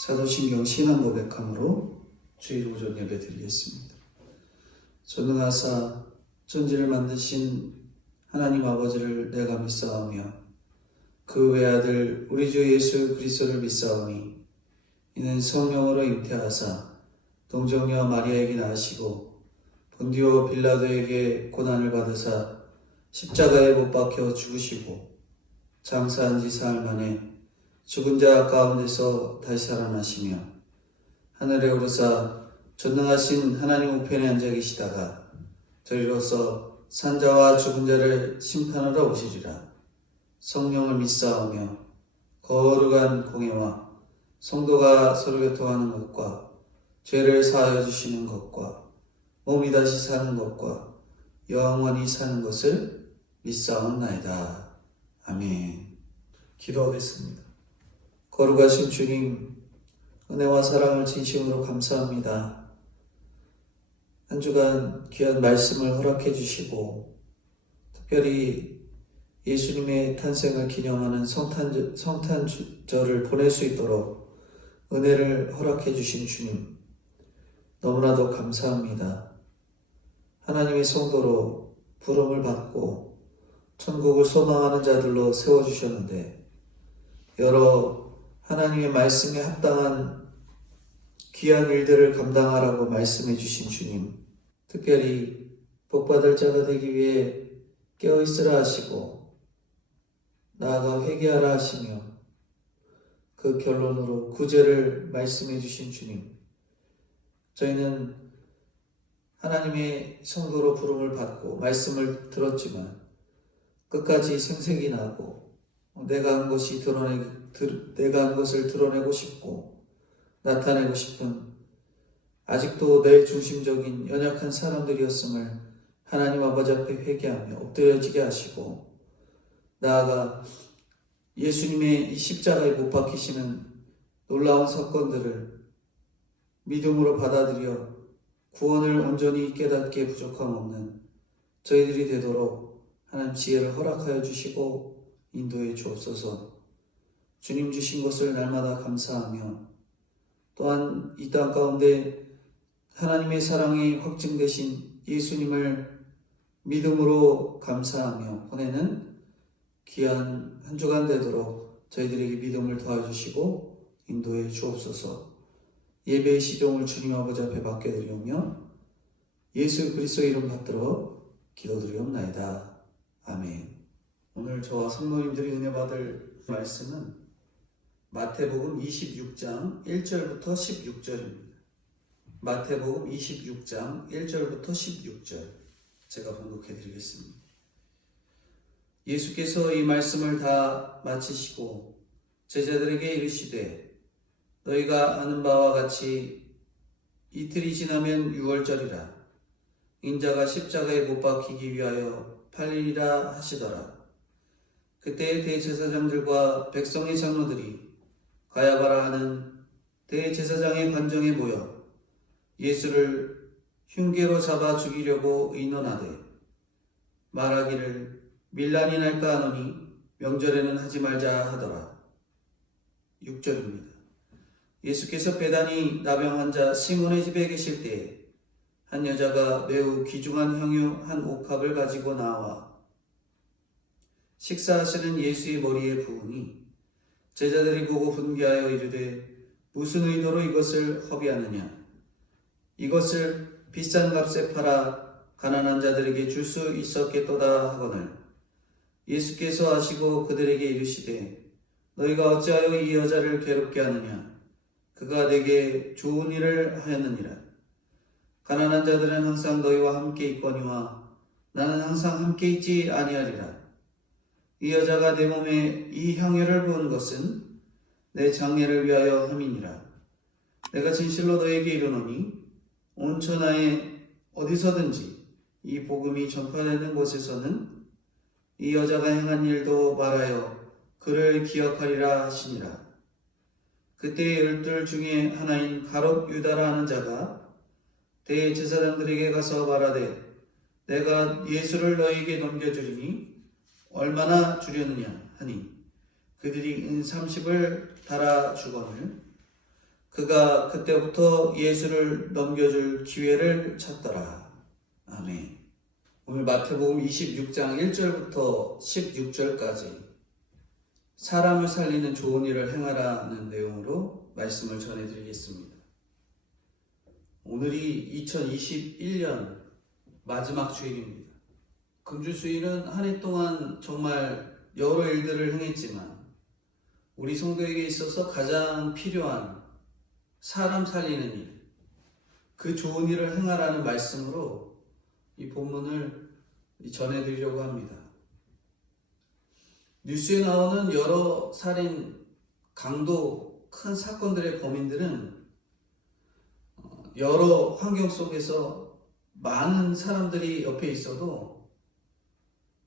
사도신경 신앙 고백함으로 주일 오전 예배 드리겠습니다. 전능하사 천지를 만드신 하나님 아버지를 내가 믿사오며 그 외아들 우리 주 예수 그리스도를 믿사오니 이는 성령으로 잉태하사 동정녀 마리아에게 낳으시고 본디오 빌라도에게 고난을 받으사 십자가에 못 박혀 죽으시고 장사한 지 사흘 만에 죽은 자 가운데서 다시 살아나시며 하늘에 오르사 전능하신 하나님 우편에 앉아 계시다가 저리로서 산자와 죽은 자를 심판하러 오시리라. 성령을 믿사오며 거룩한 공예와 성도가 서로 교통하는 것과 죄를 사하여 주시는 것과 몸이 다시 사는 것과 영원히 사는 것을 믿사옵나이다. 아멘. 기도하겠습니다. 거룩하신 주님, 은혜와 사랑을 진심으로 감사합니다. 한 주간 귀한 말씀을 허락해 주시고 특별히 예수님의 탄생을 기념하는 성탄절을 보낼 수 있도록 은혜를 허락해 주신 주님, 너무나도 감사합니다. 하나님의 성도로 부름을 받고 천국을 소망하는 자들로 세워주셨는데 여러 하나님의 말씀에 합당한 귀한 일들을 감당하라고 말씀해 주신 주님, 특별히 복받을 자가 되기 위해 깨어있으라 하시고 나아가 회개하라 하시며 그 결론으로 구제를 말씀해 주신 주님, 저희는 하나님의 성도로 부름을 받고 말씀을 들었지만 끝까지 생색이 나고 내가 한 것을 드러내고 싶고 나타내고 싶은 아직도 내 중심적인 연약한 사람들이었음을 하나님 아버지 앞에 회개하며 엎드려지게 하시고 나아가 예수님의 이 십자가에 못 박히시는 놀라운 사건들을 믿음으로 받아들여 구원을 온전히 깨닫기에 부족함 없는 저희들이 되도록 하나님 지혜를 허락하여 주시고 인도해 주옵소서. 주님 주신 것을 날마다 감사하며 또한 이 땅 가운데 하나님의 사랑이 확증되신 예수님을 믿음으로 감사하며 보내는 귀한 한 주간 되도록 저희들에게 믿음을 더해주시고 인도해 주옵소서. 예배의 시종을 주님 아버지 앞에 맡겨드리오며 예수 그리스도의 이름 받들어 기도드리옵나이다. 아멘. 오늘 저와 성도님들이 은혜 받을 말씀은 마태복음 26장 1절부터 16절입니다. 마태복음 26장 1절부터 16절 제가 봉독해 드리겠습니다. 예수께서 이 말씀을 다 마치시고 제자들에게 이르시되 너희가 아는 바와 같이 이틀이 지나면 유월절이라 인자가 십자가에 못 박히기 위하여 팔리리라 하시더라. 그때 대제사장들과 백성의 장로들이 가야바라 하는 대제사장의 관정에 모여 예수를 흉계로 잡아 죽이려고 의논하되 말하기를 밀란이 날까 하노니 명절에는 하지 말자 하더라. 6절입니다. 예수께서 베다니 나병 환자 시몬의 집에 계실 때에 한 여자가 매우 귀중한 향유 한 옥합을 가지고 나와 식사하시는 예수의 머리에 부으니 제자들이 보고 분개하여 이르되 무슨 의도로 이것을 허비하느냐? 이것을 비싼 값에 팔아 가난한 자들에게 줄 수 있었겠도다 하거늘 예수께서 아시고 그들에게 이르시되 너희가 어찌하여 이 여자를 괴롭게 하느냐? 그가 내게 좋은 일을 하였느니라. 가난한 자들은 항상 너희와 함께 있거니와 나는 항상 함께 있지 아니하리라. 이 여자가 내 몸에 이 향유를 부은 것은 내 장례를 위하여 함이니라. 내가 진실로 너에게 이르노니 온 천하에 어디서든지 이 복음이 전파되는 곳에서는 이 여자가 행한 일도 말하여 그를 기억하리라 하시니라. 그때 12 중에 하나인 가롯 유다라 하는 자가 대제사장들에게 가서 말하되 내가 예수를 너희에게 넘겨주리니 얼마나 주려느냐 하니 그들이 은 30을 달아 주거늘 그가 그때부터 예수를 넘겨줄 기회를 찾더라. 아멘. 오늘 마태복음 26장 1절부터 16절까지 사람을 살리는 좋은 일을 행하라는 내용으로 말씀을 전해드리겠습니다. 오늘이 2021년 마지막 주일입니다. 금주수일은 한 해 동안 정말 여러 일들을 행했지만 우리 성도에게 있어서 가장 필요한 사람 살리는 일, 그 좋은 일을 행하라는 말씀으로 이 본문을 전해드리려고 합니다. 뉴스에 나오는 여러 살인, 강도, 큰 사건들의 범인들은 여러 환경 속에서 많은 사람들이 옆에 있어도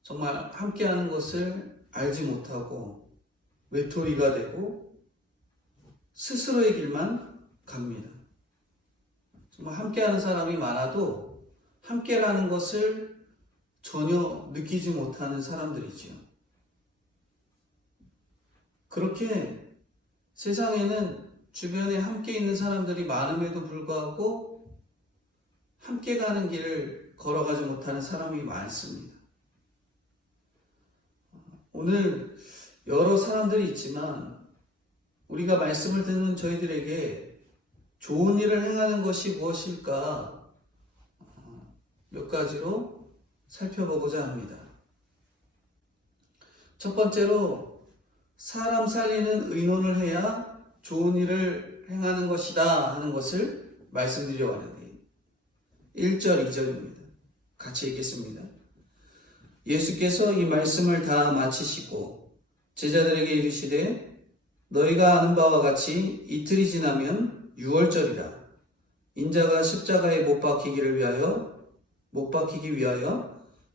정말 함께하는 것을 알지 못하고 외톨이가 되고 스스로의 길만 갑니다. 정말 함께하는 사람이 많아도 함께라는 것을 전혀 느끼지 못하는 사람들이지요. 그렇게 세상에는 주변에 함께 있는 사람들이 많음에도 불구하고 함께 가는 길을 걸어가지 못하는 사람이 많습니다. 오늘 여러 사람들이 있지만 우리가 말씀을 듣는 저희들에게 좋은 일을 행하는 것이 무엇일까 몇 가지로 살펴보고자 합니다. 첫 번째로 사람 살리는 의논을 해야 좋은 일을 행하는 것이다 하는 것을 말씀드리려고 하는데 1절, 2절입니다. 같이 읽겠습니다. 예수께서 이 말씀을 다 마치시고 제자들에게 이르시되 너희가 아는 바와 같이 이틀이 지나면 유월절이라 인자가 십자가에 못 박히기 위하여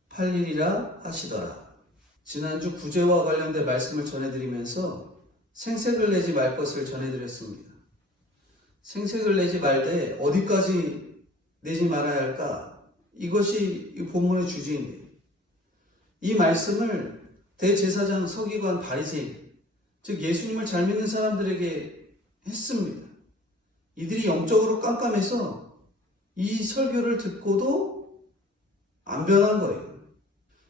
팔리리라 하시더라. 지난주 구제와 관련된 말씀을 전해드리면서 생색을 내지 말 것을 전해드렸습니다. 생색을 내지 말되 어디까지 내지 말아야 할까? 이것이 이 본문의 주제인데 이 말씀을 대제사장, 서기관, 바리새인, 즉 예수님을 잘 믿는 사람들에게 했습니다. 이들이 영적으로 깜깜해서 이 설교를 듣고도 안 변한 거예요.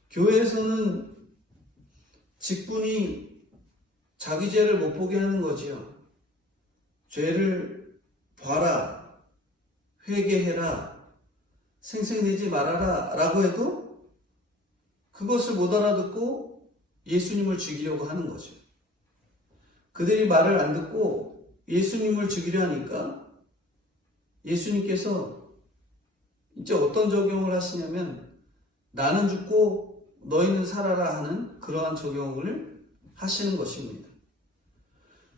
교회에서는 직분이 자기 죄를 못 보게 하는 거지요. 죄를 봐라, 회개해라, 생색내지 말아라 라고 해도 그것을 못 알아듣고 예수님을 죽이려고 하는 거죠. 그들이 말을 안 듣고 예수님을 죽이려 하니까 예수님께서 이제 어떤 적용을 하시냐면 나는 죽고 너희는 살아라 하는 그러한 적용을 하시는 것입니다.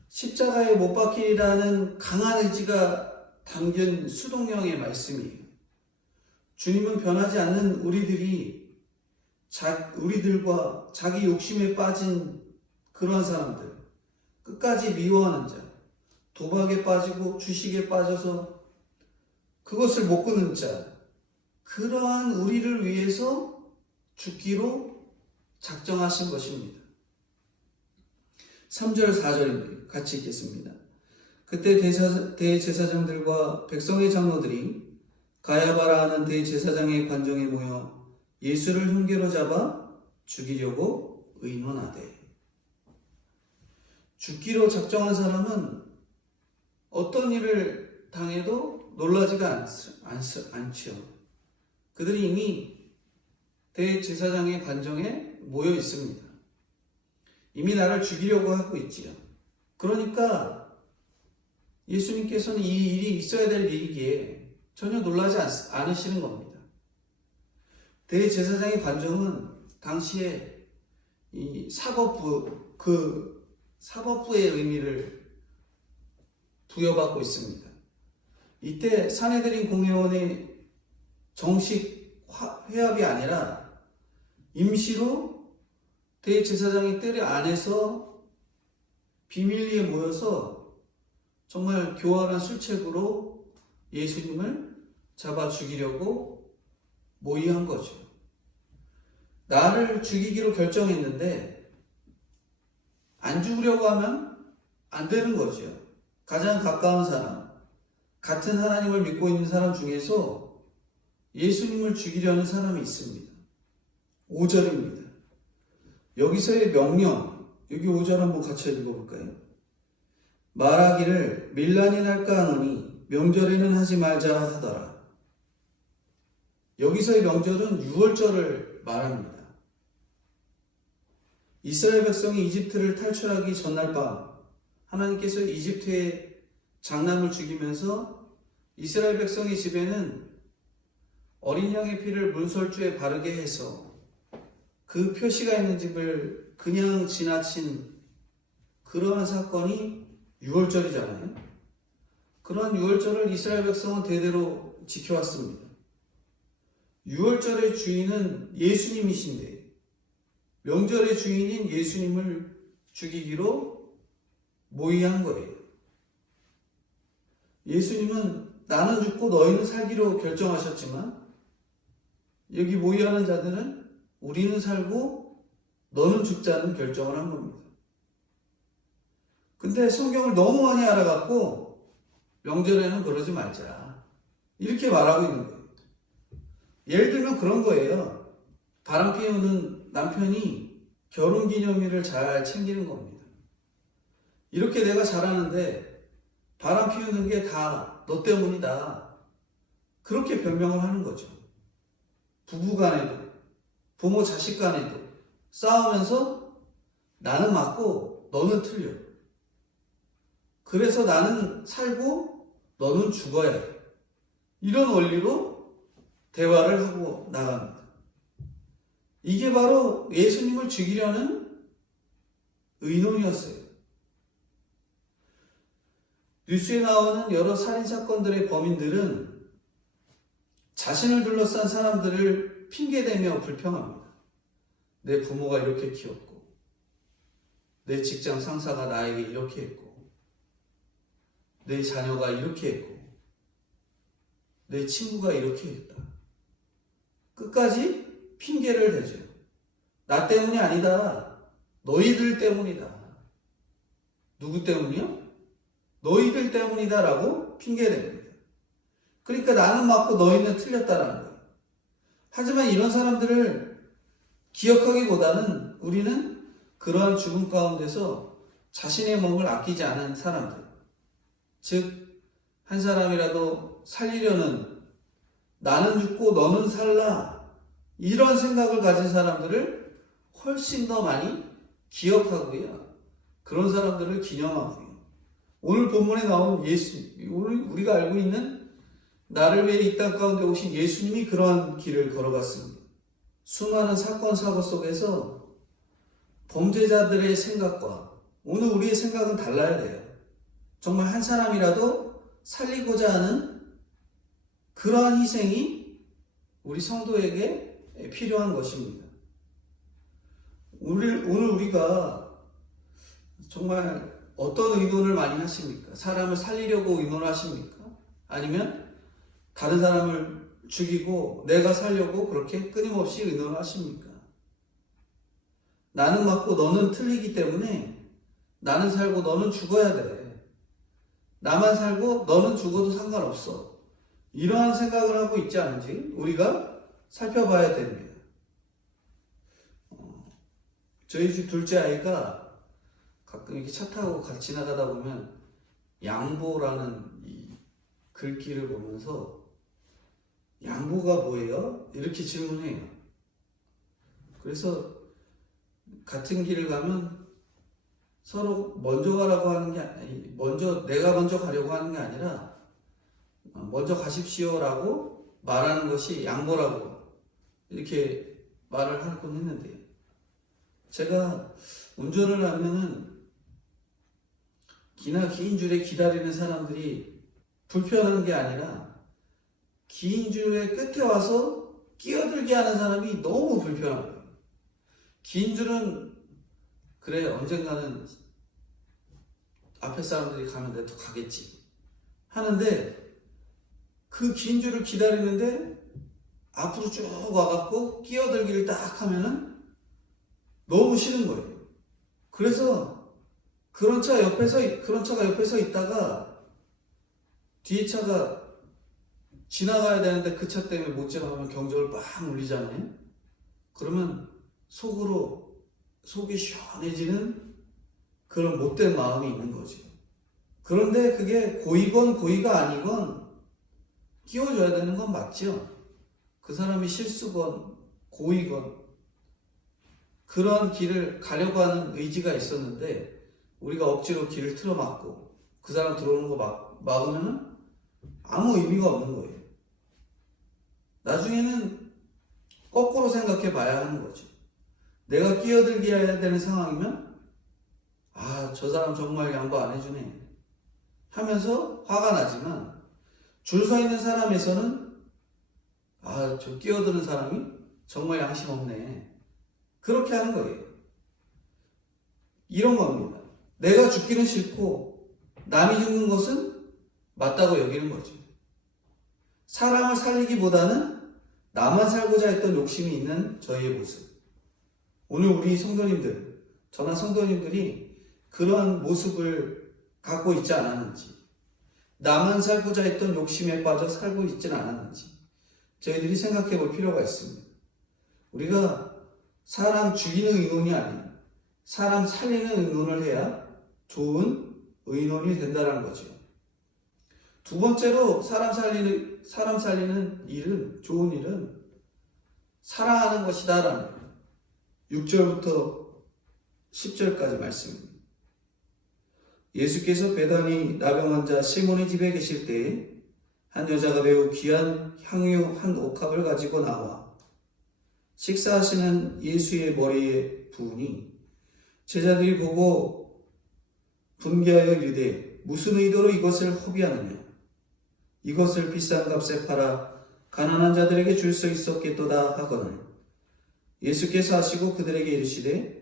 십자가에 못 박히라는 강한 의지가 담긴 수동령의 말씀이에요. 주님은 변하지 않는 우리들과 자기 욕심에 빠진 그런 사람들, 끝까지 미워하는 자, 도박에 빠지고 주식에 빠져서 그것을 못 끊는 자, 그러한 우리를 위해서 죽기로 작정하신 것입니다. 3절, 4절입니다. 같이 읽겠습니다. 그때 대제사장들과 백성의 장로들이 가야바라 하는 대제사장의 관정에 모여 예수를 흉계로 잡아 죽이려고 의논하되. 죽기로 작정한 사람은 어떤 일을 당해도 놀라지가 않죠. 그들이 이미 대제사장의 관정에 모여 있습니다. 이미 나를 죽이려고 하고 있지요. 그러니까 예수님께서는 이 일이 있어야 될 일이기에 전혀 놀라지 않으시는 겁니다. 대제사장의 관정은 당시에 이 사법부의 의미를 부여받고 있습니다. 이때 산헤드린 공회원의 정식 회합이 아니라 임시로 대제사장의 뜰 안에서 비밀리에 모여서 정말 교활한 술책으로 예수님을 잡아 죽이려고 모의한 거죠. 나를 죽이기로 결정했는데 안 죽으려고 하면 안 되는 거죠. 가장 가까운 사람, 같은 하나님을 믿고 있는 사람 중에서 예수님을 죽이려는 사람이 있습니다. 5절입니다. 여기서의 명령, 여기 5절 한번 같이 읽어볼까요? 말하기를 밀란이 날까 하노니 명절에는 하지 말자 하더라. 여기서의 명절은 유월절을 말합니다. 이스라엘 백성이 이집트를 탈출하기 전날 밤 하나님께서 이집트의 장남을 죽이면서 이스라엘 백성의 집에는 어린 양의 피를 문설주에 바르게 해서 그 표시가 있는 집을 그냥 지나친 그러한 사건이 유월절이잖아요. 그런 유월절을 이스라엘 백성은 대대로 지켜왔습니다. 유월절의 주인은 예수님이신데 명절의 주인인 예수님을 죽이기로 모의한 거예요. 예수님은 나는 죽고 너희는 살기로 결정하셨지만 여기 모의하는 자들은 우리는 살고 너는 죽자는 결정을 한 겁니다. 근데 성경을 너무 많이 알아갖고 명절에는 그러지 말자 이렇게 말하고 있는 거예요. 예를 들면 그런 거예요. 바람 피우는 남편이 결혼기념일을 잘 챙기는 겁니다. 이렇게 내가 잘하는데 바람 피우는 게 다 너 때문이다. 그렇게 변명을 하는 거죠. 부부 간에도 부모 자식 간에도 싸우면서 나는 맞고 너는 틀려. 그래서 나는 살고 너는 죽어야 해. 이런 원리로 대화를 하고 나갑니다. 이게 바로 예수님을 죽이려는 의논이었어요. 뉴스에 나오는 여러 살인사건들의 범인들은 자신을 둘러싼 사람들을 핑계대며 불평합니다. 내 부모가 이렇게 키웠고, 내 직장 상사가 나에게 이렇게 했고, 내 자녀가 이렇게 했고, 내 친구가 이렇게 했다. 끝까지 핑계를 대죠. 나 때문이 아니다. 너희들 때문이다. 누구 때문이요? 너희들 때문이다 라고 핑계댑니다. 그러니까 나는 맞고 너희는 틀렸다라는 거예요. 하지만 이런 사람들을 기억하기보다는 우리는 그러한 죽음 가운데서 자신의 몸을 아끼지 않은 사람들, 즉 한 사람이라도 살리려는 나는 죽고 너는 살라 이런 생각을 가진 사람들을 훨씬 더 많이 기억하고요. 그런 사람들을 기념하고요. 오늘 본문에 나온 예수, 오늘 우리가 알고 있는 나를 위해 이 땅 가운데 오신 예수님이 그러한 길을 걸어갔습니다. 수많은 사건 사고 속에서 범죄자들의 생각과 오늘 우리의 생각은 달라야 돼요. 정말 한 사람이라도 살리고자 하는 그러한 희생이 우리 성도에게 필요한 것입니다. 오늘 우리가 정말 어떤 의논을 많이 하십니까? 사람을 살리려고 의논하십니까? 아니면 다른 사람을 죽이고 내가 살려고 그렇게 끊임없이 의논을 하십니까? 나는 맞고 너는 틀리기 때문에 나는 살고 너는 죽어야 돼. 나만 살고 너는 죽어도 상관없어. 이러한 생각을 하고 있지 않은지 우리가 살펴봐야 됩니다. 저희 집 둘째 아이가 가끔 이렇게 차 타고 같이 지나가다 보면 양보라는 이 글귀를 보면서 양보가 뭐예요? 이렇게 질문해요. 그래서 같은 길을 가면 서로 먼저 가라고 하는 게 내가 먼저 가려고 하는 게 아니라 먼저 가십시오라고 말하는 것이 양보라고 이렇게 말을 하곤 했는데요. 제가 운전을 하면은 긴 줄에 기다리는 사람들이 불편한 게 아니라 긴 줄의 끝에 와서 끼어들게 하는 사람이 너무 불편한 거예요. 긴 줄은 그래 언젠가는 앞에 사람들이 가면 내도 가겠지 하는데 그 긴 줄을 기다리는데 앞으로 쭉 와갖고 끼어들기를 딱 하면은 너무 싫은 거예요. 그래서 그런 차가 옆에 서 있다가 뒤에 차가 지나가야 되는데 그 차 때문에 못 지나가면 경적을 빡 울리잖아요. 그러면 속이 시원해지는 그런 못된 마음이 있는 거죠. 그런데 그게 고의건 고의가 아니건 끼워줘야 되는 건 맞죠. 그 사람이 실수건 고의건 그런 길을 가려고 하는 의지가 있었는데 우리가 억지로 길을 틀어막고 그 사람 들어오는 거 막으면 아무 의미가 없는 거예요. 나중에는 거꾸로 생각해 봐야 하는 거죠. 내가 끼어들게 해야 되는 상황이면 저 사람 정말 양보 안 해주네 하면서 화가 나지만 줄 서 있는 사람에서는 저 끼어드는 사람이 정말 양심 없네 그렇게 하는 거예요. 이런 겁니다. 내가 죽기는 싫고 남이 죽는 것은 맞다고 여기는 거죠. 사람을 살리기보다는 나만 살고자 했던 욕심이 있는 저희의 모습. 오늘 우리 성도님들, 저나 성도님들이 그런 모습을 갖고 있지 않았는지, 나만 살고자 했던 욕심에 빠져 살고 있지는 않았는지 저희들이 생각해 볼 필요가 있습니다. 우리가 사람 죽이는 의논이 아닌 사람 살리는 의논을 해야 좋은 의논이 된다는 거죠. 두 번째로 사람 살리는 일은, 좋은 일은 사랑하는 것이다라는 6절부터 10절까지 말씀입니다. 예수께서 베다니 나병 환자 시몬의 집에 계실 때에 한 여자가 매우 귀한 향유 한 옥합을 가지고 나와 식사하시는 예수의 머리에 부으니 제자들이 보고 분개하여 이르되 무슨 의도로 이것을 허비하느냐 이것을 비싼 값에 팔아 가난한 자들에게 줄 수 있었겠도다 하거늘 예수께서 하시고 그들에게 이르시되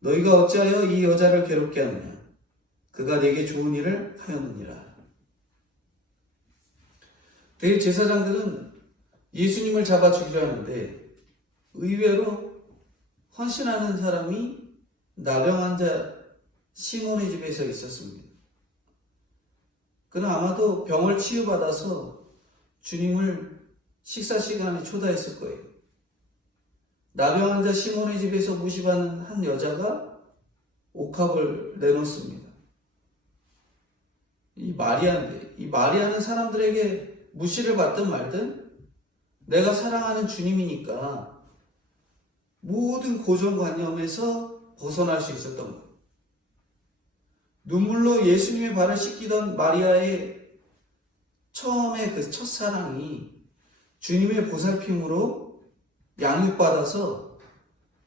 너희가 어찌하여 이 여자를 괴롭게 하느냐 그가 내게 좋은 일을 하였느니라. 대제사장들은 예수님을 잡아 죽이려 하는데 의외로 헌신하는 사람이 나병 환자 시몬의 집에서 있었습니다. 그는 아마도 병을 치유받아서 주님을 식사 시간에 초대했을 거예요. 나병 환자 시몬의 집에서 무시받는 한 여자가 옥합을 내놓습니다. 이 마리아는 사람들에게 무시를 받든 말든 내가 사랑하는 주님이니까 모든 고정관념에서 벗어날 수 있었던 거예요. 눈물로 예수님의 발을 씻기던 마리아의 처음에 그 첫사랑이 주님의 보살핌으로 양육받아서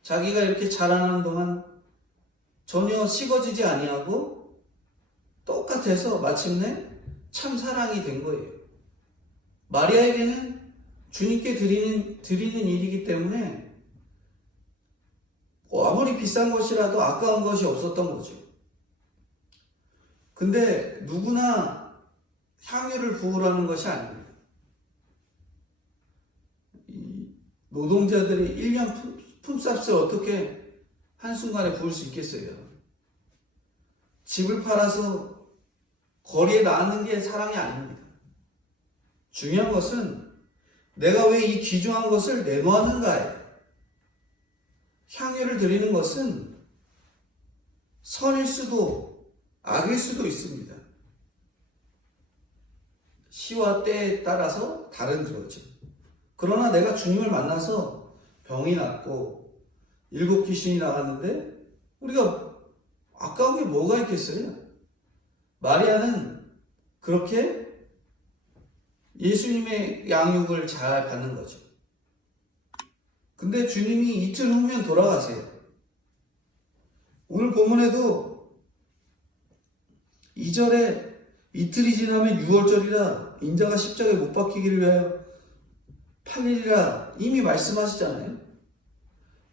자기가 이렇게 자라나는 동안 전혀 식어지지 아니하고 똑같아서 마침내 참 사랑이 된 거예요. 마리아에게는 주님께 드리는 일이기 때문에 아무리 비싼 것이라도 아까운 것이 없었던 거죠. 근데 누구나 향유를 부으라는 것이 아닙니다. 이 노동자들이 1년 품삯을 어떻게 한순간에 부을 수 있겠어요? 집을 팔아서 거리에 나앉는 게 사랑이 아닙니다. 중요한 것은 내가 왜 이 귀중한 것을 내놓았는가에 향유를 드리는 것은 선일 수도 악일 수도 있습니다. 시와 때에 따라서 다른 거죠. 그러나 내가 주님을 만나서 병이 낫고 7 귀신이 나갔는데 우리가 아까운 게 뭐가 있겠어요? 마리아는 그렇게 예수님의 양육을 잘 받는 거죠. 근데 주님이 이틀 후면 돌아가세요. 오늘 본문에도 2절에 이틀이 지나면 6월절이라 인자가 십자가에 못 박히기를 위하여 팔리리라 이미 말씀하시잖아요.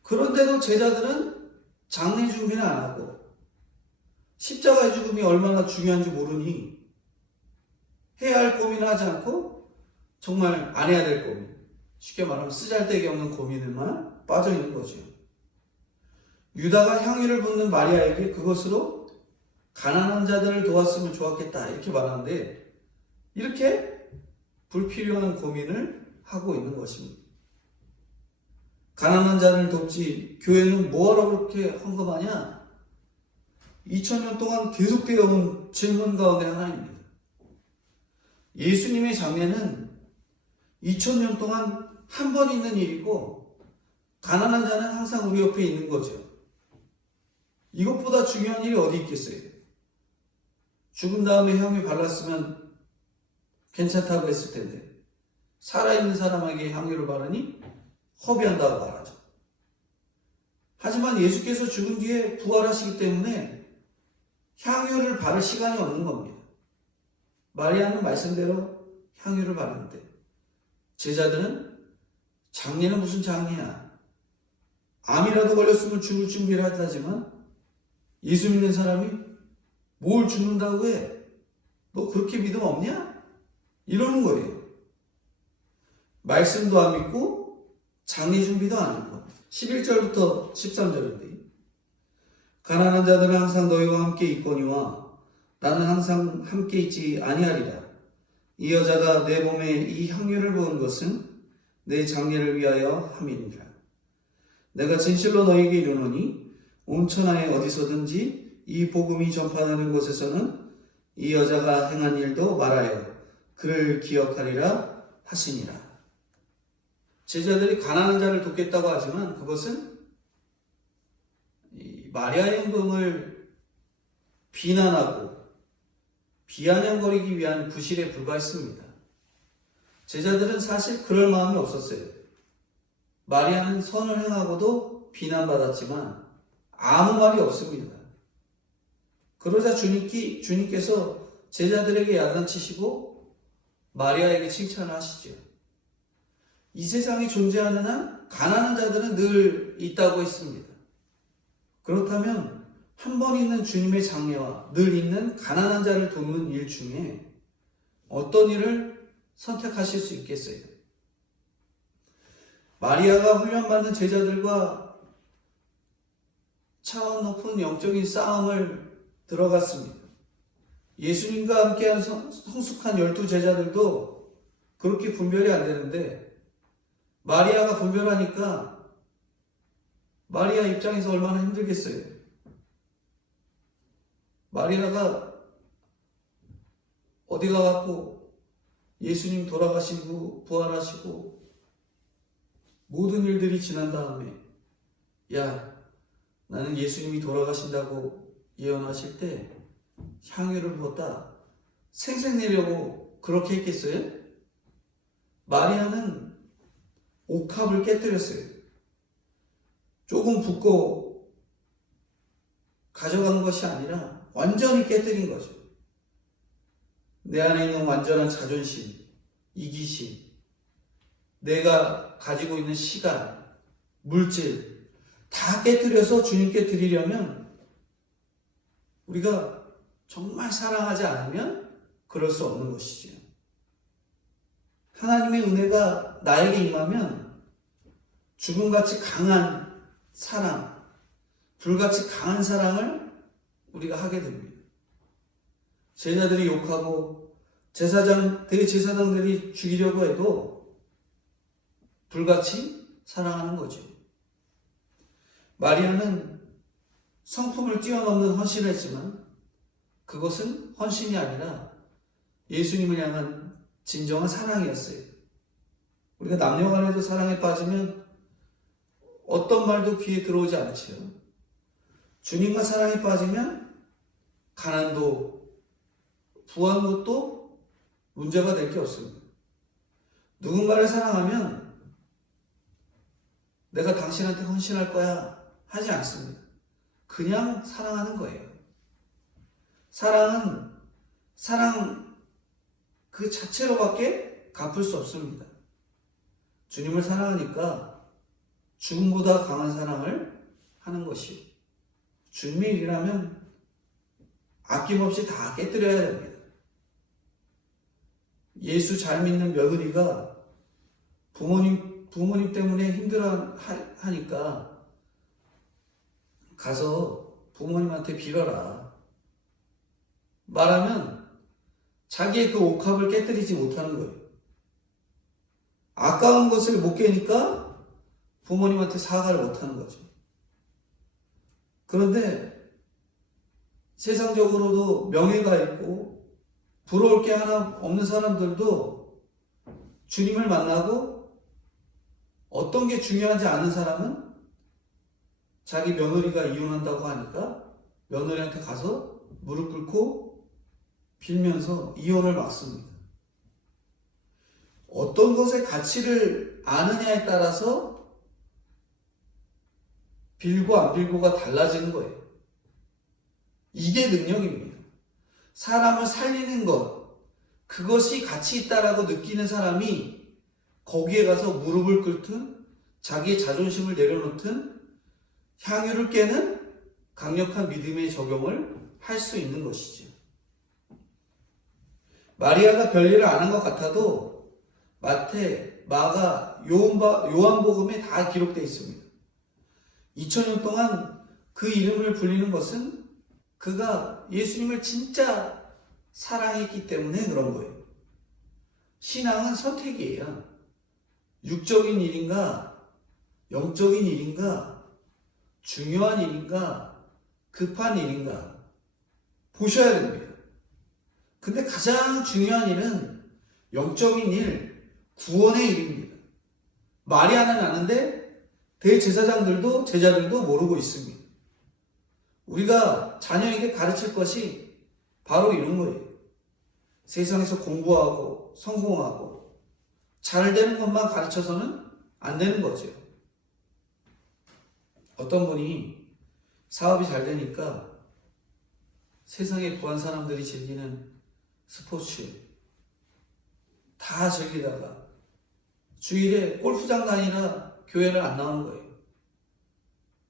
그런데도 제자들은 장례 준비는 안 하고 십자가의 죽음이 얼마나 중요한지 모르니 해야 할 고민을 하지 않고 정말 안 해야 될 고민, 쉽게 말하면 쓰잘데기 없는 고민에만 빠져 있는 거죠. 유다가 향유를 붓는 마리아에게 그것으로 가난한 자들을 도왔으면 좋았겠다 이렇게 말하는데 이렇게 불필요한 고민을 하고 있는 것입니다. 가난한 자를 돕지 교회는 뭐하러 그렇게 헌금하냐? 2000년 동안 계속되어 온 질문 가운데 하나입니다. 예수님의 장례는 2000년 동안 한 번 있는 일이고 가난한 자는 항상 우리 옆에 있는 거죠. 이것보다 중요한 일이 어디 있겠어요? 죽은 다음에 향유 발랐으면 괜찮다고 했을 텐데 살아있는 사람에게 향유를 바르니 허비한다고 말하죠. 하지만 예수께서 죽은 뒤에 부활하시기 때문에 향유를 바를 시간이 없는 겁니다. 마리아는 말씀대로 향유를 바르는데 제자들은 장례는 무슨 장례야? 암이라도 걸렸으면 죽을 준비를 하다지만 예수 믿는 사람이 뭘 죽는다고 해? 너 그렇게 믿음 없냐? 이러는 거예요. 말씀도 안 믿고 장례 준비도 안 하는 겁니다. 11절부터 13절인데 가난한 자들은 항상 너희와 함께 있거니와 나는 항상 함께 있지 아니하리라. 이 여자가 내 몸에 이 향유를 부은 것은 내 장례를 위하여 함이니라. 내가 진실로 너희에게 이르노니 온 천하에 어디서든지 이 복음이 전파되는 곳에서는 이 여자가 행한 일도 말하여 그를 기억하리라 하시니라. 제자들이 가난한 자를 돕겠다고 하지만 그것은 이 마리아의 행동을 비난하고 비아냥거리기 위한 구실에 불과했습니다. 제자들은 사실 그럴 마음이 없었어요. 마리아는 선을 행하고도 비난받았지만 아무 말이 없습니다. 그러자 주님께서 제자들에게 야단치시고 마리아에게 칭찬을 하시죠. 이 세상에 존재하는 한 가난한 자들은 늘 있다고 했습니다. 그렇다면 한 번 있는 주님의 장례와 늘 있는 가난한 자를 돕는 일 중에 어떤 일을 선택하실 수 있겠어요? 마리아가 훈련받는 제자들과 차원 높은 영적인 싸움을 들어갔습니다. 예수님과 함께한 성숙한 12제자들도 그렇게 분별이 안 되는데 마리아가 분별하니까 마리아 입장에서 얼마나 힘들겠어요. 마리아가 어디 가갖고 예수님 돌아가시고 부활하시고 모든 일들이 지난 다음에 야 나는 예수님이 돌아가신다고 예언하실 때 향유를 부었다 생색내려고 그렇게 했겠어요? 마리아는 옥합을 깨뜨렸어요. 조금 붓고 가져간 것이 아니라 완전히 깨뜨린 거죠. 내 안에 있는 완전한 자존심, 이기심, 내가 가지고 있는 시간, 물질 다 깨뜨려서 주님께 드리려면 우리가 정말 사랑하지 않으면 그럴 수 없는 것이지요. 하나님의 은혜가 나에게 임하면 죽음같이 강한 사랑, 불같이 강한 사랑을 우리가 하게 됩니다. 제자들이 욕하고 대제사장들이 죽이려고 해도 불같이 사랑하는 거죠. 마리아는 성품을 뛰어넘는 헌신을 했지만 그것은 헌신이 아니라 예수님을 향한 진정한 사랑이었어요. 우리가 남녀간에도 사랑에 빠지면 어떤 말도 귀에 들어오지 않지요. 주님과 사랑에 빠지면 가난도 부한 것도 문제가 될 게 없습니다. 누군가를 사랑하면 내가 당신한테 헌신할 거야 하지 않습니다. 그냥 사랑하는 거예요. 사랑은 사랑 그 자체로밖에 갚을 수 없습니다. 주님을 사랑하니까 죽음보다 강한 사랑을 하는 것이요. 주님의 일이라면 아낌없이 다 깨뜨려야 됩니다. 예수 잘 믿는 며느리가 부모님 때문에 힘들어 하니까 가서 부모님한테 빌어라. 말하면 자기의 그 옥합을 깨뜨리지 못하는 거예요. 아까운 것을 못 깨니까 부모님한테 사과를 못하는 거죠. 그런데 세상적으로도 명예가 있고 부러울 게 하나 없는 사람들도 주님을 만나고 어떤 게 중요하지 않은 사람은 자기 며느리가 이혼한다고 하니까 며느리한테 가서 무릎 꿇고 빌면서 이혼을 막습니다. 어떤 것의 가치를 아느냐에 따라서 빌고 안 빌고가 달라지는 거예요. 이게 능력입니다. 사람을 살리는 것, 그것이 가치 있다라고 느끼는 사람이 거기에 가서 무릎을 꿇든 자기의 자존심을 내려놓든 향유를 깨는 강력한 믿음의 적용을 할 수 있는 것이죠. 마리아가 별일을 안 한 것 같아도 마태, 마가, 요한복음에 다 기록되어 있습니다. 2000년 동안 그 이름을 불리는 것은 그가 예수님을 진짜 사랑했기 때문에 그런 거예요. 신앙은 선택이에요. 육적인 일인가, 영적인 일인가, 중요한 일인가, 급한 일인가 보셔야 됩니다. 근데 가장 중요한 일은 영적인 일, 구원의 일입니다. 마리아는 아는데 대제사장들도 제자들도 모르고 있습니다. 우리가 자녀에게 가르칠 것이 바로 이런 거예요. 세상에서 공부하고 성공하고 잘 되는 것만 가르쳐서는 안 되는 거죠. 어떤 분이 사업이 잘 되니까 세상에 구한 사람들이 즐기는 스포츠 다 즐기다가 주일에 골프장 다니라 교회를 안 나오는 거예요.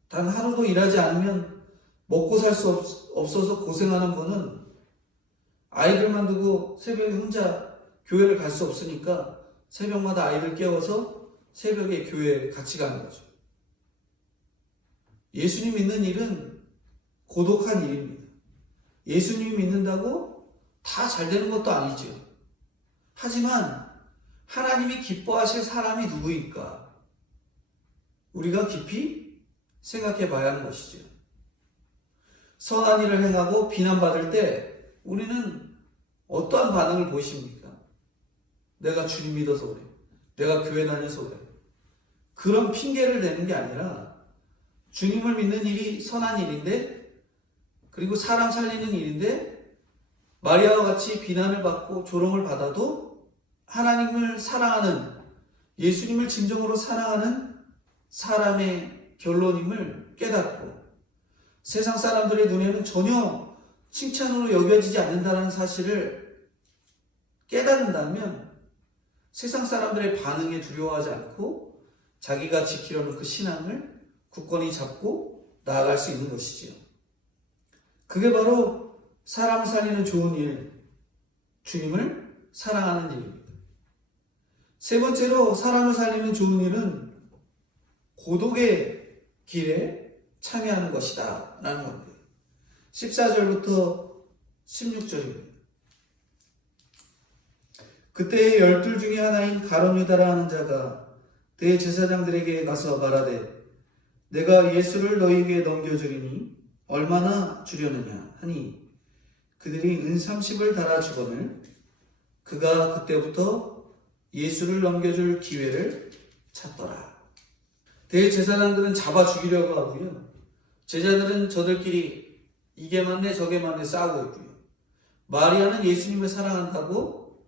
단 하루도 일하지 않으면 먹고 살 수 없어서 고생하는 분은 아이들만 두고 새벽에 혼자 교회를 갈 수 없으니까 새벽마다 아이들 깨워서 새벽에 교회에 같이 가는 거죠. 예수님 믿는 일은 고독한 일입니다. 예수님 믿는다고 다 잘 되는 것도 아니죠. 하지만 하나님이 기뻐하실 사람이 누구일까? 우리가 깊이 생각해 봐야 하는 것이죠. 선한 일을 행하고 비난받을 때 우리는 어떠한 반응을 보이십니까? 내가 주님 믿어서 그래. 내가 교회 다녀서 그래. 그런 핑계를 대는 게 아니라 주님을 믿는 일이 선한 일인데 그리고 사람 살리는 일인데 마리아와 같이 비난을 받고 조롱을 받아도 하나님을 사랑하는 예수님을 진정으로 사랑하는 사람의 결론임을 깨닫고 세상 사람들의 눈에는 전혀 칭찬으로 여겨지지 않는다는 사실을 깨닫는다면 세상 사람들의 반응에 두려워하지 않고 자기가 지키려는 그 신앙을 굳건히 잡고 나아갈 수 있는 것이지요. 그게 바로 사람을 살리는 좋은 일, 주님을 사랑하는 일입니다. 세 번째로 사람을 살리는 좋은 일은 고독의 길에 참여하는 것이다 라는 겁니다. 14절부터 16절입니다. 그때 12 중에 하나인 가룟 유다라 하는 자가 대제사장들에게 가서 말하되 내가 예수를 너희에게 넘겨주리니 얼마나 주려느냐 하니 그들이 은 30을 달아주거늘 그가 그때부터 예수를 넘겨줄 기회를 찾더라. 대제사장들은 잡아 죽이려고 하고요. 제자들은 저들끼리 이게 맞네 저게 맞네 싸우고 있고요. 마리아는 예수님을 사랑한다고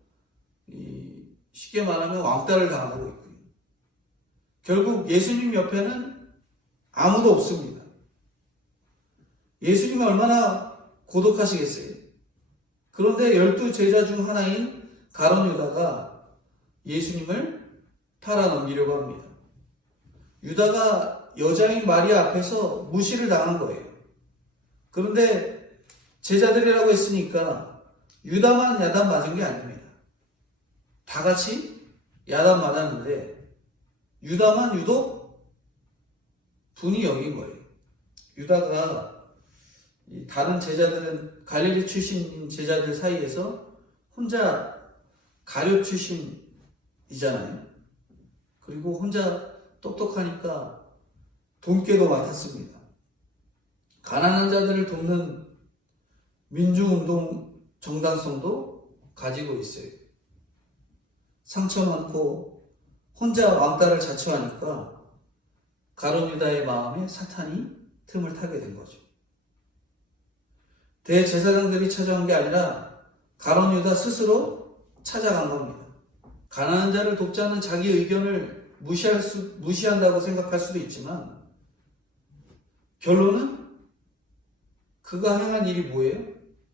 쉽게 말하면 왕따를 당하고 있고요. 결국 예수님 옆에는 아무도 없습니다. 예수님이 얼마나 고독하시겠어요. 그런데 12 제자 중 하나인 가룟 유다가 예수님을 팔아 넘기려고 합니다. 유다가 여자인 마리아 앞에서 무시를 당한 거예요. 그런데 제자들이라고 했으니까 유다만 야단 맞은 게 아닙니다. 다 같이 야단 맞았는데 유다만 유독 분이 여긴 거예요. 유다가 이 다른 제자들은 갈릴리 출신인 제자들 사이에서 혼자 가룟 출신이잖아요. 그리고 혼자 똑똑하니까 돈꾀도 맡았습니다. 가난한 자들을 돕는 민주운동 정당성도 가지고 있어요. 상처 많고 혼자 왕따를 자처하니까 가룟 유다의 마음에 사탄이 틈을 타게 된 거죠. 대제사장들이 찾아온 게 아니라 가룟 유다 스스로 찾아간 겁니다. 가난한 자를 돕자는 자기 의견을 무시한다고 생각할 수도 있지만 결론은 그가 행한 일이 뭐예요?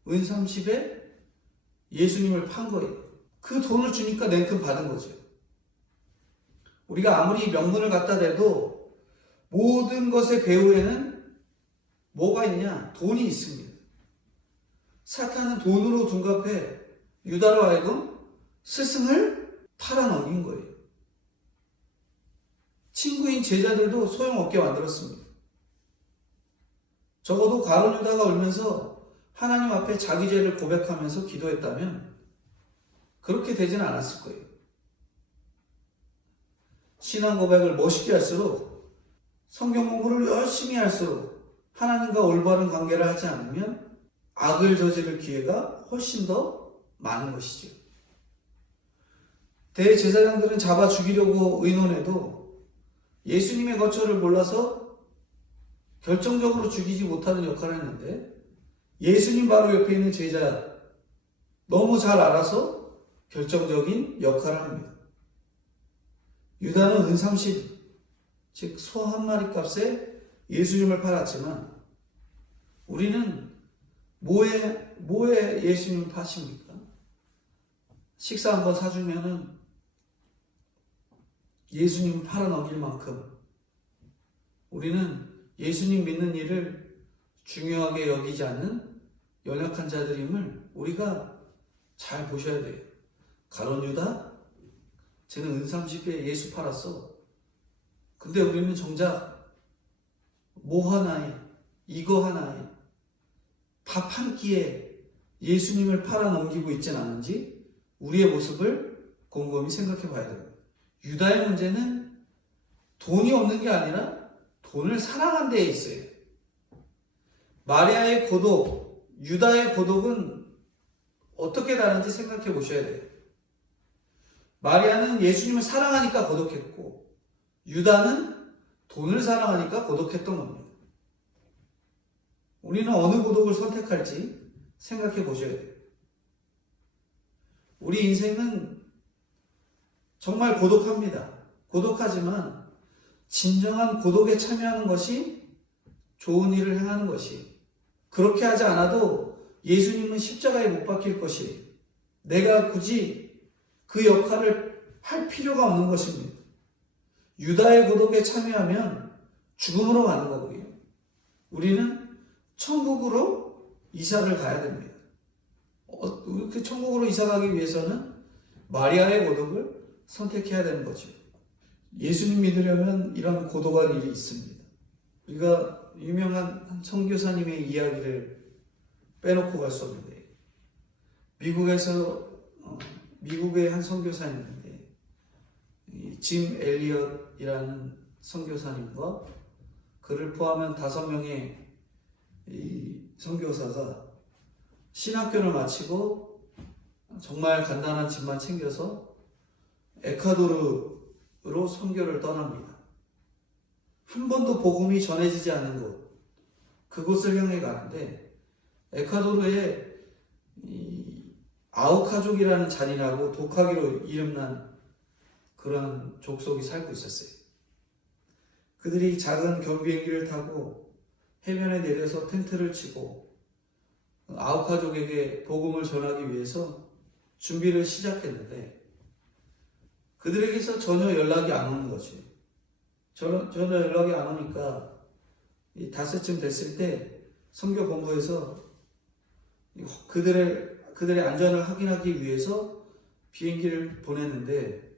은 30에 예수님을 판 거예요. 그 돈을 주니까 냉큼 받은 거죠. 우리가 아무리 명분을 갖다 대도 모든 것의 배후에는 뭐가 있냐? 돈이 있습니다. 사탄은 돈으로 둔갑해 유다로 하여금 스승을 팔아넘긴 거예요. 친구인 제자들도 소용없게 만들었습니다. 적어도 가룟 유다가 울면서 하나님 앞에 자기 죄를 고백하면서 기도했다면 그렇게 되지는 않았을 거예요. 신앙 고백을 멋있게 할수록, 성경 공부를 열심히 할수록 하나님과 올바른 관계를 하지 않으면 악을 저지를 기회가 훨씬 더 많은 것이죠. 대제사장들은 잡아 죽이려고 의논해도 예수님의 거처를 몰라서 결정적으로 죽이지 못하는 역할을 했는데 예수님 바로 옆에 있는 제자 너무 잘 알아서 결정적인 역할을 합니다. 유다는 은 30, 즉 소 한 마리 값에 예수님을 팔았지만 우리는 뭐에 예수님을 파십니까? 식사 한번 사주면은 예수님을 팔아넘길 만큼 우리는 예수님 믿는 일을 중요하게 여기지 않는 연약한 자들임을 우리가 잘 보셔야 돼요. 가룟 유다? 쟤는 은 30에 예수 팔았어. 근데 우리는 정작 뭐 하나에, 이거 하나에, 밥 한 끼에 예수님을 팔아넘기고 있진 않은지 우리의 모습을 곰곰이 생각해 봐야 됩니다. 유다의 문제는 돈이 없는 게 아니라 돈을 사랑한 데에 있어요. 마리아의 고독, 유다의 고독은 어떻게 다른지 생각해 보셔야 돼요. 마리아는 예수님을 사랑하니까 고독했고 유다는 돈을 사랑하니까 고독했던 겁니다. 우리는 어느 고독을 선택할지 생각해 보셔야 돼요. 우리 인생은 정말 고독합니다. 고독하지만 진정한 고독에 참여하는 것이 좋은 일을 행하는 것이, 그렇게 하지 않아도 예수님은 십자가에 못 박힐 것이, 내가 굳이 그 역할을 할 필요가 없는 것입니다. 유다의 고독에 참여하면 죽음으로 가는 거고요. 우리는 천국으로 이사를 가야 됩니다. 그 천국으로 이사 가기 위해서는 마리아의 고독을 선택해야 되는 거죠. 예수님 믿으려면 이런 고독한 일이 있습니다. 우리가 유명한 한 선교사님의 이야기를 빼놓고 갈 수 없는데, 미국의 한 선교사님인데, 짐 엘리엇이라는 선교사님과 그를 포함한 5명의 이 선교사가 신학교를 마치고 정말 간단한 집만 챙겨서 에콰도르로 선교를 떠납니다. 한 번도 복음이 전해지지 않은 곳, 그곳을 향해 가는데 에콰도르에 아우카족이라는 잔인하고 독하기로 이름난 그런 족속이 살고 있었어요. 그들이 작은 경비행기를 타고 해변에 내려서 텐트를 치고 아우카족에게 복음을 전하기 위해서 준비를 시작했는데 그들에게서 전혀 연락이 안 오는 거죠. 전혀 연락이 안 오니까 이 닷새쯤 됐을 때 선교 본부에서 그들의 안전을 확인하기 위해서 비행기를 보냈는데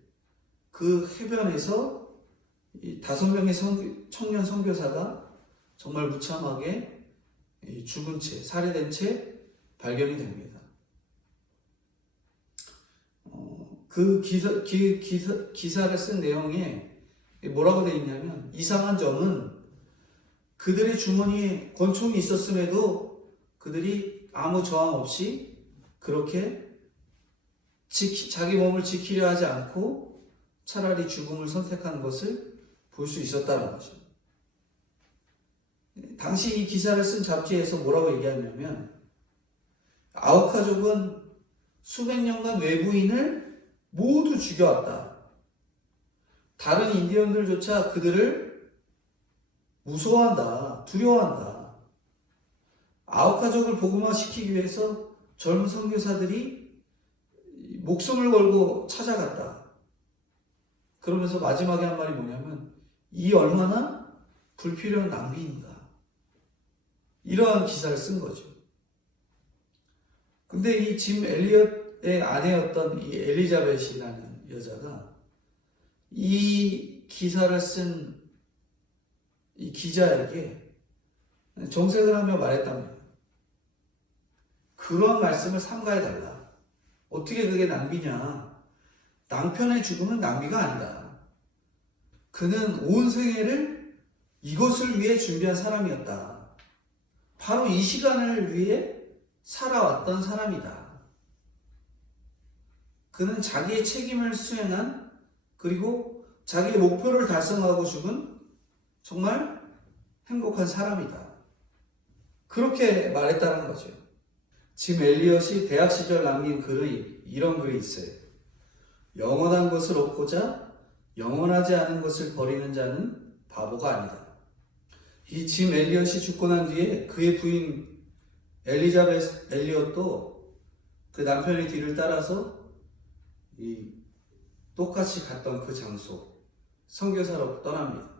그 해변에서 이 5명의 청년 선교사가 정말 무참하게 죽은 채, 살해된 채 발견이 됩니다. 그 기사를 쓴 내용에 뭐라고 되어 있냐면, 이상한 점은 그들의 주머니에 권총이 있었음에도 그들이 아무 저항 없이 그렇게 자기 몸을 지키려 하지 않고 차라리 죽음을 선택한 것을 볼 수 있었다는 거죠. 당시 이 기사를 쓴 잡지에서 뭐라고 얘기하냐면, 아우카족은 수백 년간 외부인을 모두 죽여왔다. 다른 인디언들조차 그들을 무서워한다, 두려워한다. 아우카족을 복음화시키기 위해서 젊은 선교사들이 목숨을 걸고 찾아갔다. 그러면서 마지막에 한 말이 뭐냐면, 이 얼마나 불필요한 낭비인가. 이러한 기사를 쓴 거죠. 근데 이 짐 엘리엇의 아내였던 이 엘리자벳이라는 여자가 이 기사를 쓴 이 기자에게 정색을 하며 말했답니다. 그런 말씀을 삼가해달라. 어떻게 그게 낭비냐. 남편의 죽음은 낭비가 아니다. 그는 온 생애를 이것을 위해 준비한 사람이었다. 바로 이 시간을 위해 살아왔던 사람이다. 그는 자기의 책임을 수행한, 그리고 자기의 목표를 달성하고 죽은 정말 행복한 사람이다. 그렇게 말했다는 거죠. 짐 엘리엇이 대학 시절 남긴 이런 글이 있어요. 영원한 것을 얻고자 영원하지 않은 것을 버리는 자는 바보가 아니다. 이 짐 엘리엇이 죽고 난 뒤에 그의 부인 엘리자벳 엘리엇도 그 남편의 뒤를 따라서 똑같이 갔던 그 장소, 선교사로 떠납니다.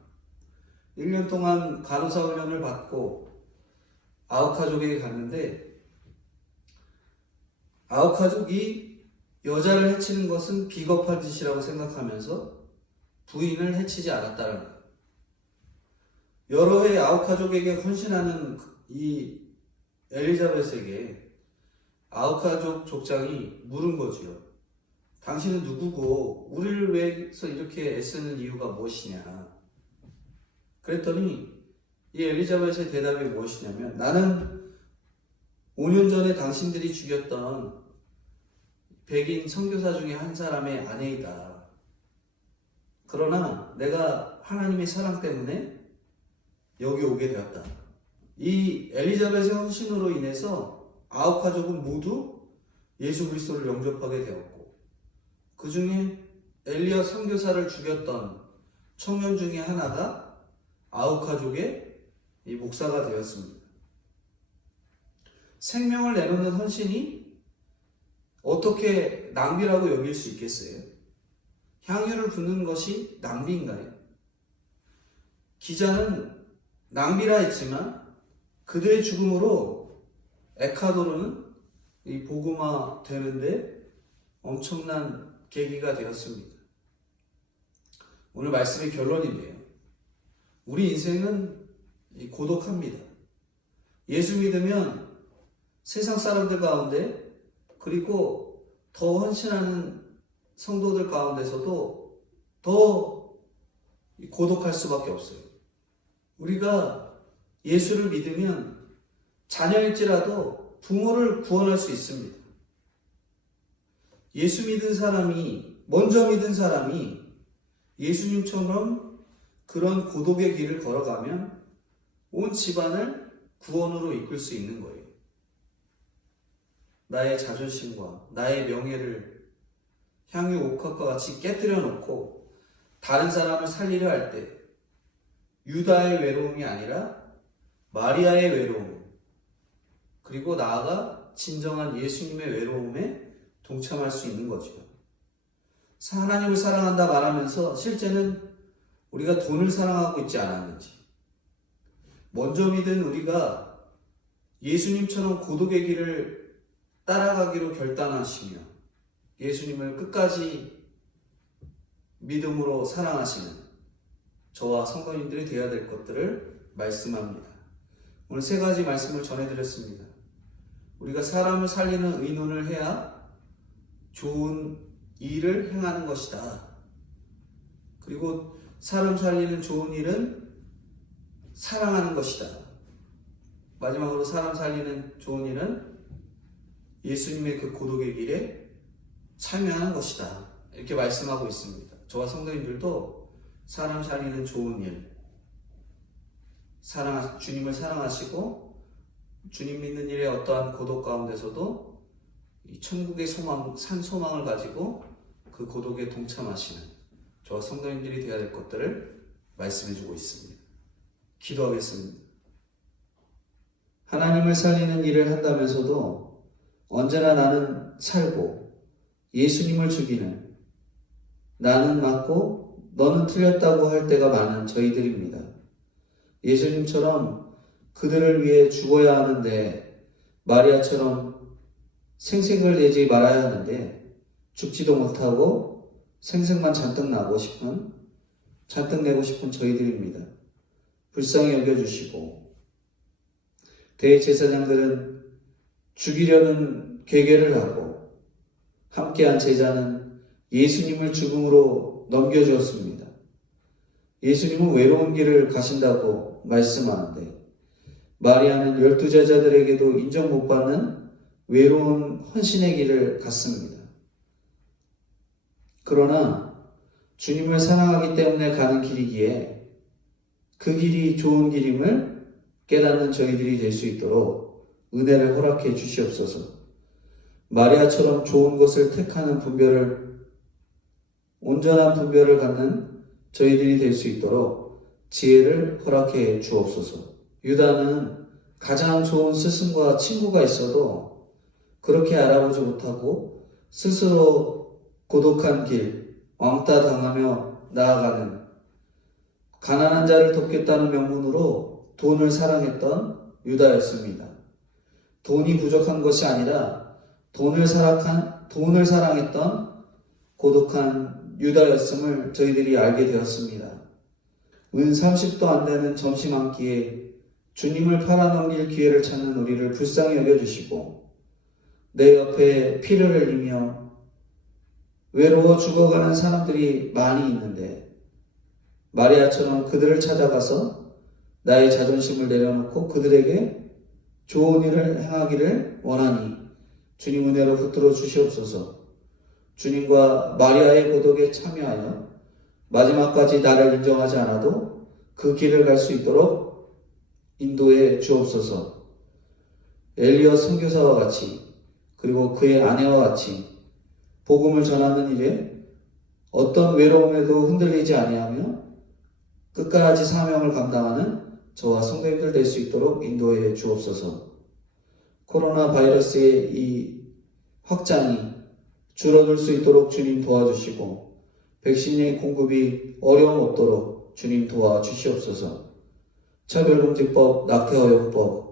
1년 동안 간호사 훈련을 받고 아우카족에게 갔는데, 아우카족이 여자를 해치는 것은 비겁한 짓이라고 생각하면서 부인을 해치지 않았다는 거예요. 여러 해 아우카족에게 헌신하는 이 엘리자벳에게 아우카족 족장이 물은 거지요. 당신은 누구고 우리를 위해서 이렇게 애쓰는 이유가 무엇이냐. 그랬더니 이 엘리자벳의 대답이 무엇이냐면, 나는 5년 전에 당신들이 죽였던 백인 선교사 중에 한 사람의 아내이다. 그러나 내가 하나님의 사랑 때문에 여기 오게 되었다. 이 엘리자벳의 헌신으로 인해서 아우카족은 모두 예수 그리스도를 영접하게 되었고, 그 중에 엘리엇 선교사를 죽였던 청년 중에 하나가 아우카족의 이 목사가 되었습니다. 생명을 내놓는 헌신이 어떻게 낭비라고 여길 수 있겠어요? 향유를 붓는 것이 낭비인가요? 기자는 낭비라 했지만 그들의 죽음으로 에콰도르는 이 복음화 되는데 엄청난 계기가 되었습니다. 오늘 말씀의 결론인데요. 우리 인생은 고독합니다. 예수 믿으면 세상 사람들 가운데, 그리고 더 헌신하는 성도들 가운데서도 더 고독할 수밖에 없어요. 우리가 예수를 믿으면 자녀일지라도 부모를 구원할 수 있습니다. 예수 믿은 사람이, 먼저 믿은 사람이 예수님처럼 그런 고독의 길을 걸어가면 온 집안을 구원으로 이끌 수 있는 거예요. 나의 자존심과 나의 명예를 향유 옥합과 같이 깨뜨려 놓고 다른 사람을 살리려 할 때 유다의 외로움이 아니라 마리아의 외로움, 그리고 나아가 진정한 예수님의 외로움에 동참할 수 있는 거죠. 하나님을 사랑한다 말하면서 실제는 우리가 돈을 사랑하고 있지 않았는지, 먼저 믿은 우리가 예수님처럼 고독의 길을 따라가기로 결단하시며 예수님을 끝까지 믿음으로 사랑하시는 저와 성도님들이 되어야 될 것들을 말씀합니다. 오늘 세 가지 말씀을 전해드렸습니다. 우리가 사람을 살리는 의논을 해야 좋은 일을 행하는 것이다. 그리고 사람 살리는 좋은 일은 사랑하는 것이다. 마지막으로 사람 살리는 좋은 일은 예수님의 그 고독의 길에 참여하는 것이다. 이렇게 말씀하고 있습니다. 저와 성도님들도 사람 살리는 좋은 일, 주님을 사랑하시고 주님 믿는 일에 어떠한 고독 가운데서도 이 천국의 소망, 산 소망을 가지고 그 고독에 동참하시는 저와 성도님들이 되어야 될 것들을 말씀해주고 있습니다. 기도하겠습니다. 하나님을 살리는 일을 한다면서도 언제나 나는 살고 예수님을 죽이는, 나는 맞고 너는 틀렸다고 할 때가 많은 저희들입니다. 예수님처럼 그들을 위해 죽어야 하는데, 마리아처럼 생색을 내지 말아야 하는데 죽지도 못하고 생색만 잔뜩 내고 싶은 저희들입니다. 불쌍히 여겨주시고, 대제사장들은 죽이려는 계계를 하고 함께한 제자는 예수님을 죽음으로 넘겨주었습니다. 예수님은 외로운 길을 가신다고 말씀하는데 마리아는 12제자들에게도 인정 못 받는 외로운 헌신의 길을 갔습니다. 그러나 주님을 사랑하기 때문에 가는 길이기에 그 길이 좋은 길임을 깨닫는 저희들이 될 수 있도록 은혜를 허락해 주시옵소서. 마리아처럼 좋은 것을 택하는 온전한 분별을 갖는 저희들이 될 수 있도록 지혜를 허락해 주옵소서. 유다는 가장 좋은 스승과 친구가 있어도 그렇게 알아보지 못하고 스스로 고독한 길, 왕따 당하며 나아가는, 가난한 자를 돕겠다는 명분으로 돈을 사랑했던 유다였습니다. 돈이 부족한 것이 아니라 돈을 사랑했던 고독한 유다였음을 저희들이 알게 되었습니다. 은 30도 안 되는 점심 한 끼에 주님을 팔아넘길 기회를 찾는 우리를 불쌍히 여겨주시고, 내 옆에 피를 흘리며 외로워 죽어가는 사람들이 많이 있는데 마리아처럼 그들을 찾아가서 나의 자존심을 내려놓고 그들에게 좋은 일을 행하기를 원하니 주님 은혜로 붙들어 주시옵소서. 주님과 마리아의 고독에 참여하여 마지막까지 나를 인정하지 않아도 그 길을 갈 수 있도록 인도해 주옵소서. 엘리야 선교사와 같이, 그리고 그의 아내와 같이 복음을 전하는 일에 어떤 외로움에도 흔들리지 아니하며 끝까지 사명을 감당하는 저와 성도님들 될 수 있도록 인도해 주옵소서. 코로나 바이러스의 이 확장이 줄어들 수 있도록 주님 도와주시고, 백신의 공급이 어려움 없도록 주님 도와주시옵소서. 차별금지법, 낙태허용법,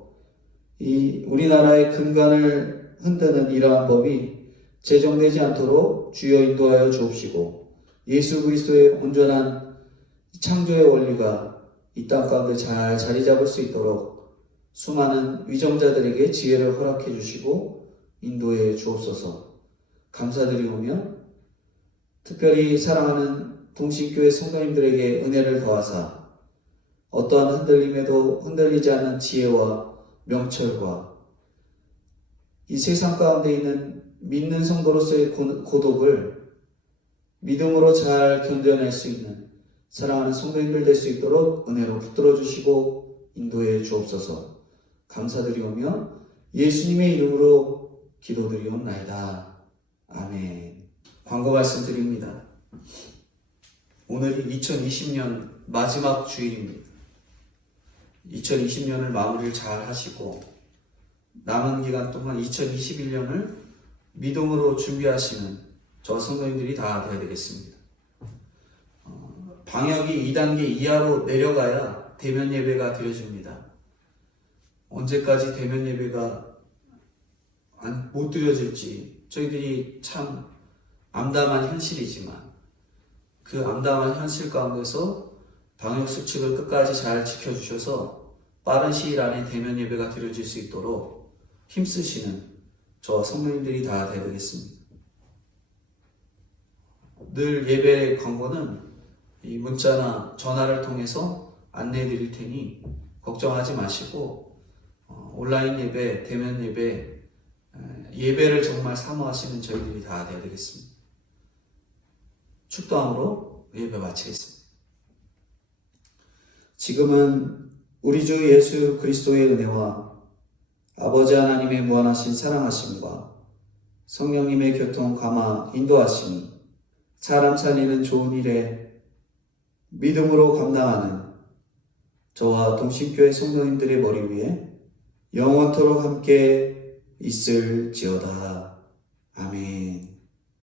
이 우리나라의 근간을 흔드는 이러한 법이 제정되지 않도록 주여 인도하여 주옵시고, 예수 그리스도의 온전한 창조의 원리가 이 땅 가운데 잘 자리 잡을 수 있도록 수많은 위정자들에게 지혜를 허락해 주시고 인도해 주옵소서. 감사드리오며 특별히 사랑하는 동신교회 성도님들에게 은혜를 더하사 어떠한 흔들림에도 흔들리지 않는 지혜와 명철과 이 세상 가운데 있는 믿는 성도로서의 고독을 믿음으로 잘 견뎌낼 수 있는 사랑하는 성도님들 될 수 있도록 은혜로 붙들어 주시고 인도해 주옵소서. 감사드리오며 예수님의 이름으로 기도드리옵나이다. 아멘. 광고 말씀드립니다. 오늘이 2020년 마지막 주일입니다. 2020년을 마무리를 잘 하시고 남은 기간 동안 2021년을 믿음으로 준비하시는 저 성도님들이 다 되어야 되겠습니다. 방역이 2단계 이하로 내려가야 대면 예배가 드려집니다. 언제까지 대면 예배가 못 드려질지 저희들이 참 암담한 현실이지만 그 암담한 현실 가운데서 방역 수칙을 끝까지 잘 지켜주셔서 빠른 시일 안에 대면 예배가 드려질 수 있도록 힘쓰시는 저와 성도님들이 다 되겠습니다. 늘 예배 광고는 이 문자나 전화를 통해서 안내해 드릴 테니 걱정하지 마시고 온라인 예배, 대면 예배, 예배를 정말 사모하시는 저희들이 다 되어야 되겠습니다. 축도함으로 예배 마치겠습니다. 지금은 우리 주 예수 그리스도의 은혜와 아버지 하나님의 무한하신 사랑하심과 성령님의 교통 감화 인도하심이 사람 살리는 좋은 일에 믿음으로 감당하는 저와 동신교회 성도님들의 머리 위에 영원토록 함께 있을지어다. 아멘.